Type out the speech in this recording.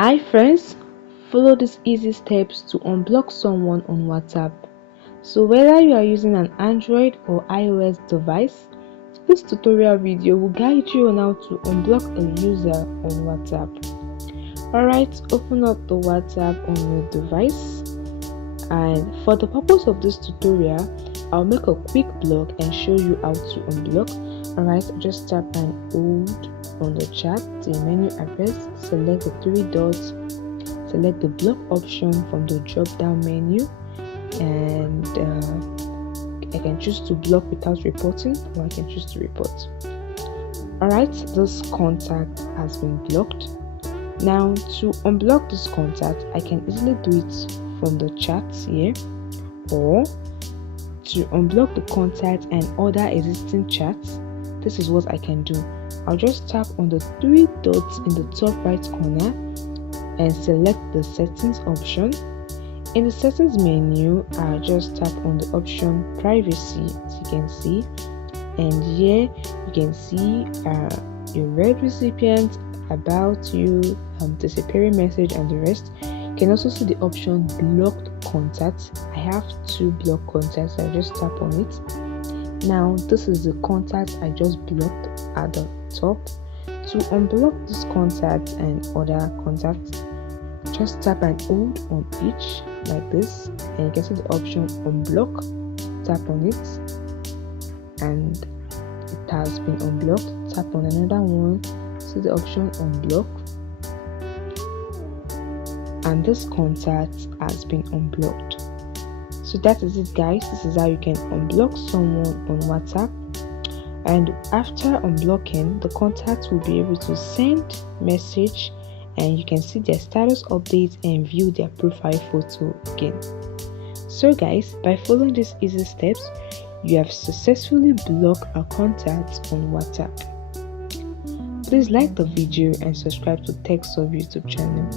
Hi friends, follow these easy steps to unblock someone on WhatsApp. So whether you are using an Android or iOS device, this tutorial video will guide you on how to unblock a user on WhatsApp. Alright, open up the WhatsApp on your device, and for the purpose of this tutorial, I'll make a quick block and show you how to unblock. Alright, just tap and hold on the chat, the menu address, select the three dots, select the block option from the drop down menu, and I can choose to block without reporting, or I can choose to report. Alright, this contact has been blocked. Now to unblock this contact, I can easily do it from the chat here, or to unblock the contact and other existing chats. This is what I can do. I'll just tap on the three dots in the top right corner and select the settings option. In the settings menu, I'll just tap on the option privacy, as you can see, and here you can see your read recipient, about you, disappearing message, and the rest. You can also see the option blocked contacts. I have two block contacts. I'll just tap on it. Now this is the contact I just blocked at the top. To unblock this contact and other contacts, just tap and hold on each like this, and you can see the option unblock. Tap on it and it has been unblocked. Tap on another one, see the option unblock, and this contact has been unblocked. So that is it, guys. This is how you can unblock someone on WhatsApp, and after unblocking, the contact will be able to send message, and you can see their status updates and view their profile photo again. So guys, by following these easy steps, you have successfully blocked a contact on WhatsApp. Please like the video and subscribe to Tech Sub YouTube channel.